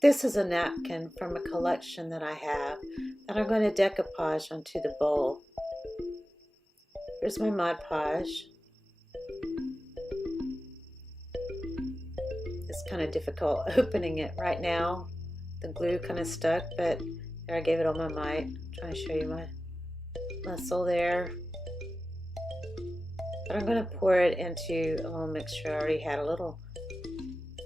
This is a napkin from a collection that I have that I'm going to decoupage onto the bowl. Here's my Mod Podge. It's kind of difficult opening it right now. The glue kind of stuck, but there, I gave it all my might. I'm trying to show you my muscle there. But I'm going to pour it into a little mixture. I already had a little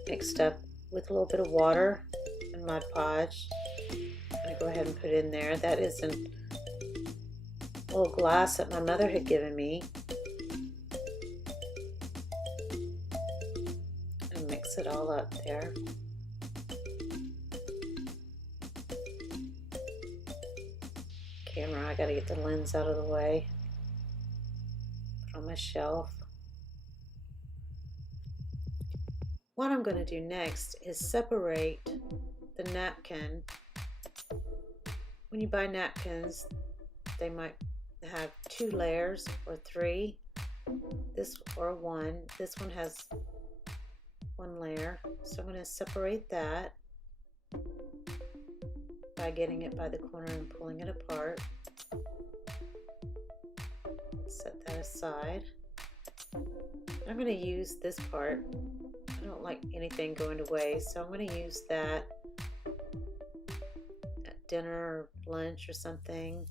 mixed up with a little bit of water and Mod Podge. I'm going to go ahead and put it in there. That is a little glass that my mother had given me. And mix it all up there. Camera, I gotta get the lens out of the way. Put on my shelf. What I'm going to do next is separate the napkin. When you buy napkins, they might have 2 layers or 3. This or 1. This one has 1 layer. So I'm going to separate that by getting it by the corner and pulling it apart. Set that aside. I'm going to use this part. I don't like anything going to waste, so I'm going to use that at dinner or lunch or something.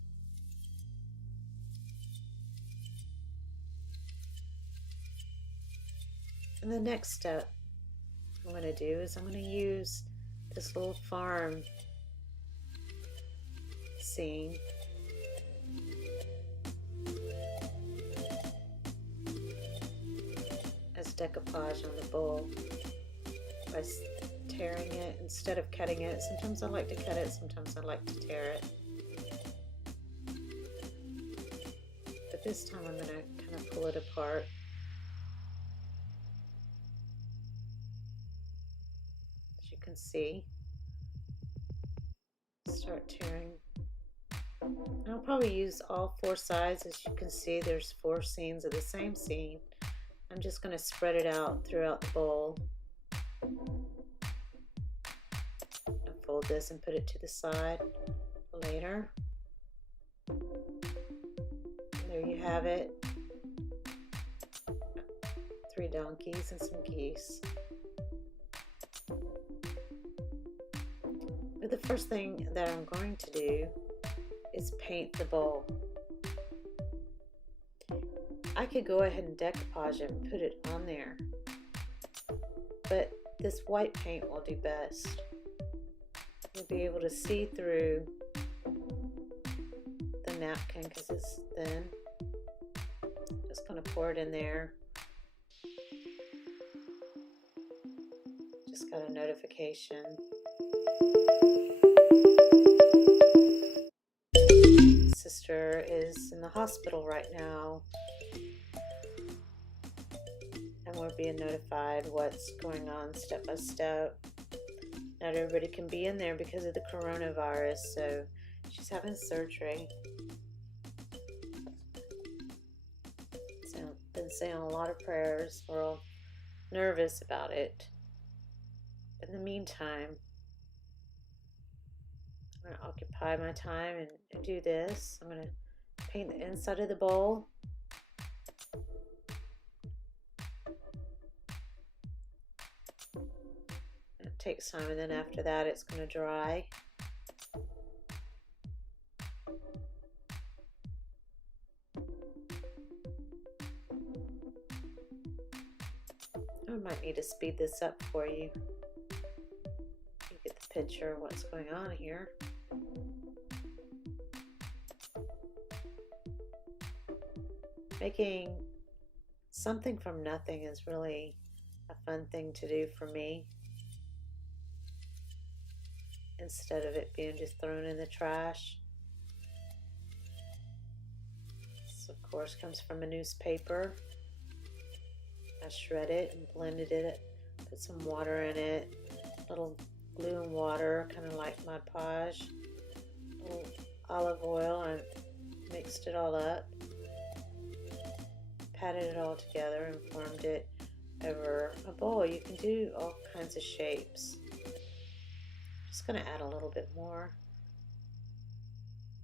And the next step I'm going to do is I'm going to use this little farm scene as decoupage on the bowl by tearing it instead of cutting it. Sometimes I like to cut it, sometimes I like to tear it. But this time I'm going to kind of pull it apart. As you can see, start tearing. And I'll probably use all 4 sides. As you can see, there's 4 scenes of the same scene. I'm just going to spread it out throughout the bowl. And fold this and put it to the side later. And there you have it. 3 donkeys and some geese. But the first thing that I'm going to do is paint the bowl. I could go ahead and decoupage it and put it on there, but this white paint will do best. You'll be able to see through the napkin because it's thin. Just gonna pour it in there. Just got a notification. Sister is in the hospital right now, and we're being notified what's going on step by step. Not everybody can be in there because of the coronavirus, so she's having surgery. So been saying a lot of prayers. We're all nervous about it. In the meantime, I'm going to occupy my time and do this. I'm going to paint the inside of the bowl. It takes time, and then after that it's going to dry. I might need to speed this up for you. You get the picture of what's going on here. Making something from nothing is really a fun thing to do for me, instead of it being just thrown in the trash. This, of course, comes from a newspaper. I shred it and blended it, put some water in it, a little glue and water, kind of like Mod Podge, a little olive oil, and mixed it all up, patted it all together and formed it over a bowl. You can do all kinds of shapes. Just going to add a little bit more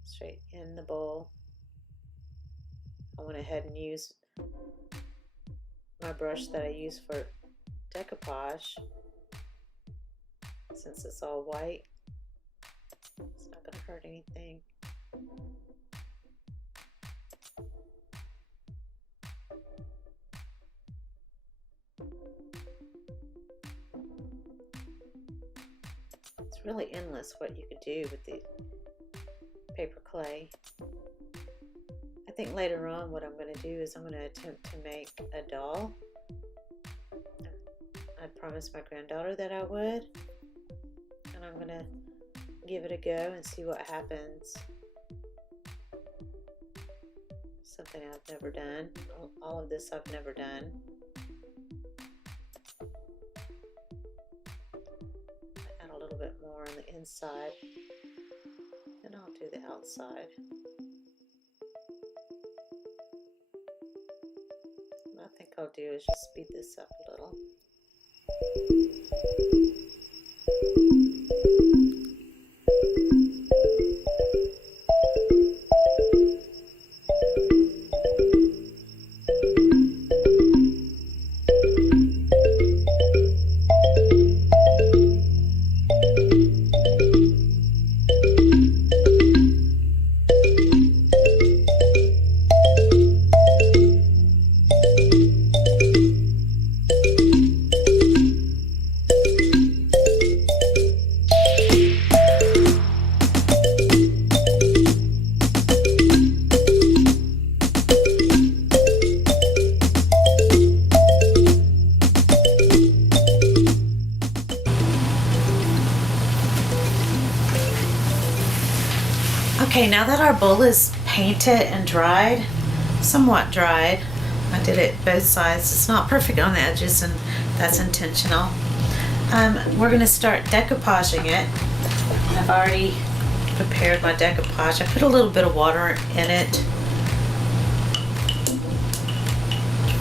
straight in the bowl. I went ahead and used my brush that I use for decoupage. Since it's all white, it's not going to hurt anything. It's really endless what you could do with the paper clay. I think later on what I'm going to do is I'm going to attempt to make a doll. I promised my granddaughter that I would, and I'm going to give it a go and see what happens. Something I've never done. All of this I've never done. Add a little bit more on the inside, and I'll do the outside. What I think I'll do is just speed this up a little. Okay, now that our bowl is painted and dried, somewhat dried, I did it both sides. It's not perfect on the edges, and that's intentional. We're going to start decoupaging it. I've already prepared my decoupage. I put a little bit of water in it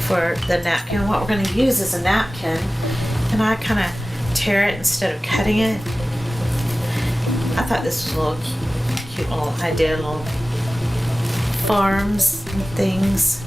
for the napkin. What we're going to use is a napkin, and I kind of tear it instead of cutting it. I thought this was a little cute little idea, little farms and things.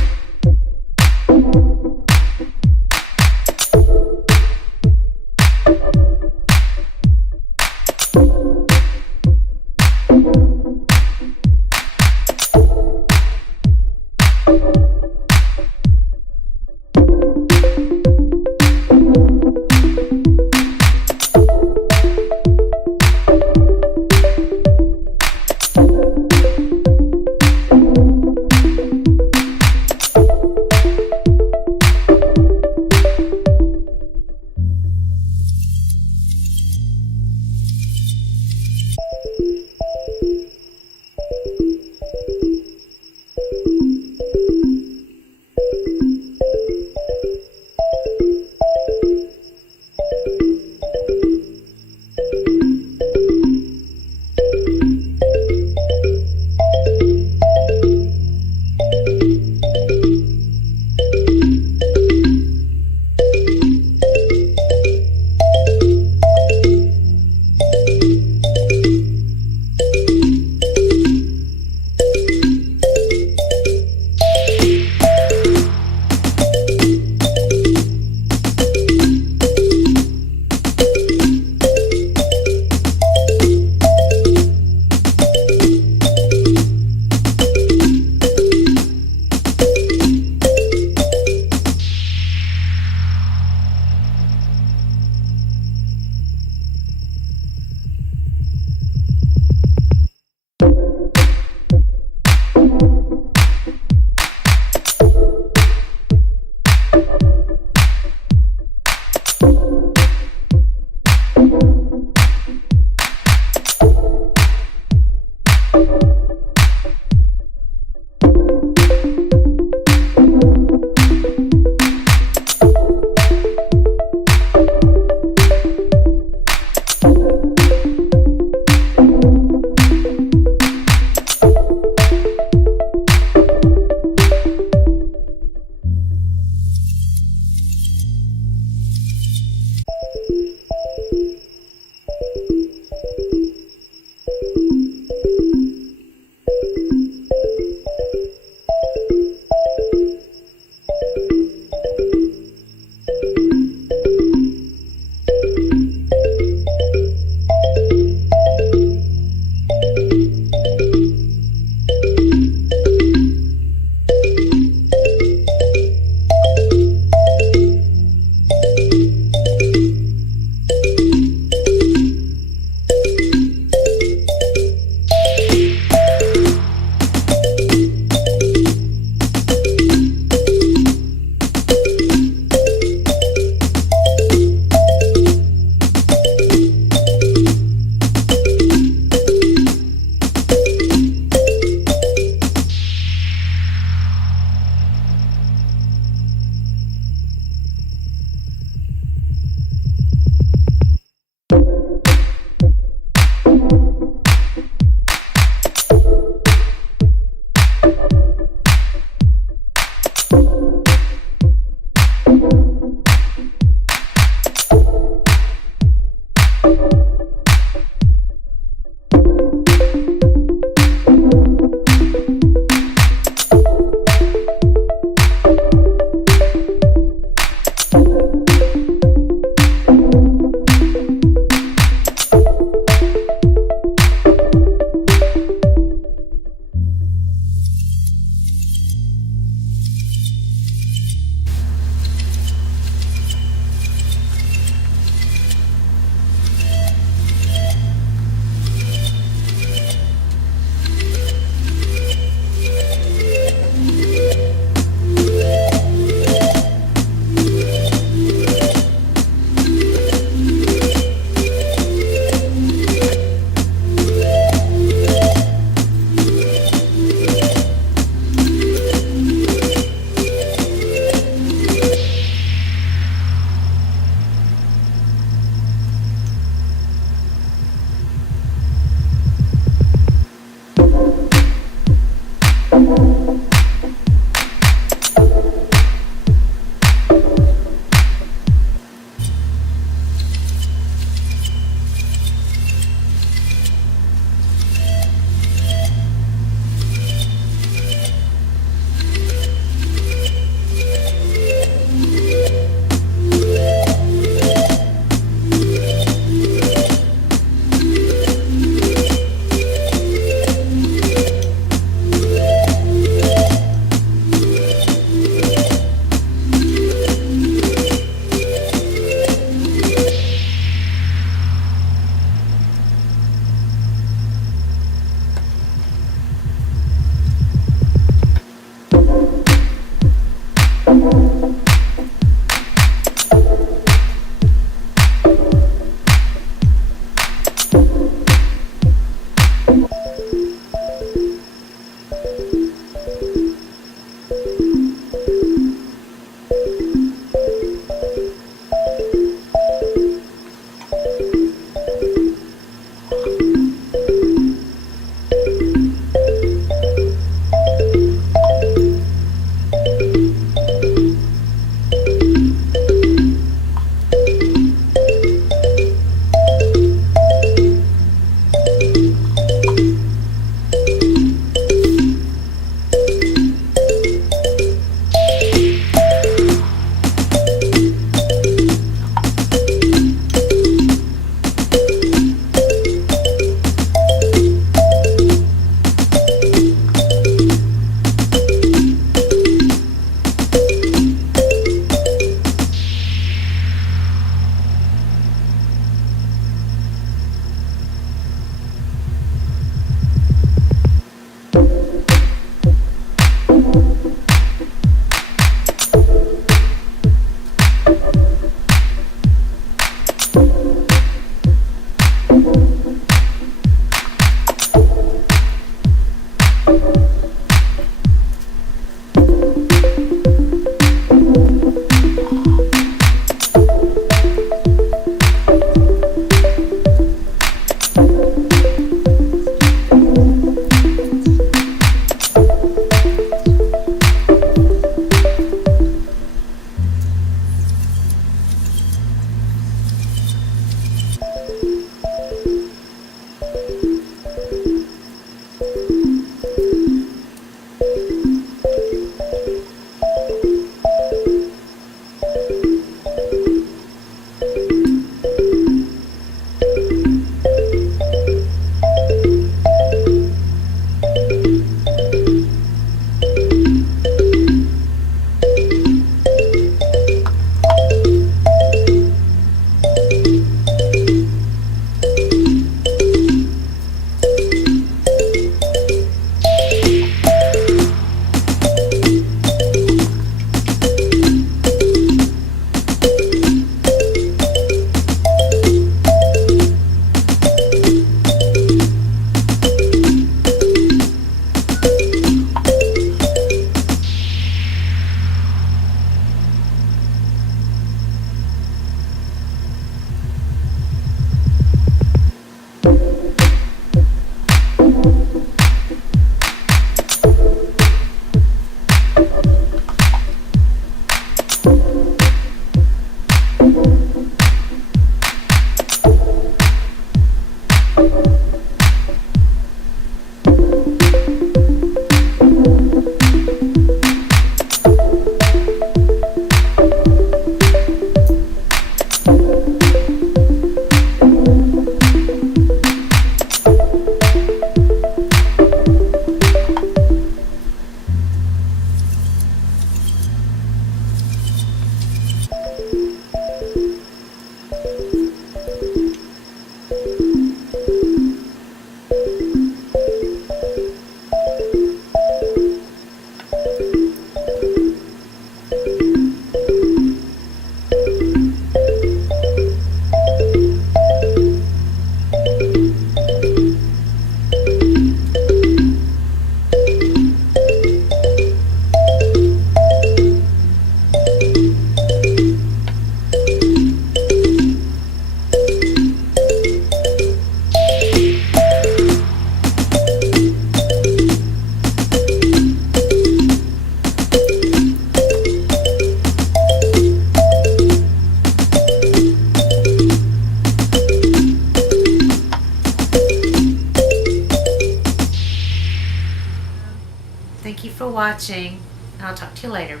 Thank you for watching, and I'll talk to you later.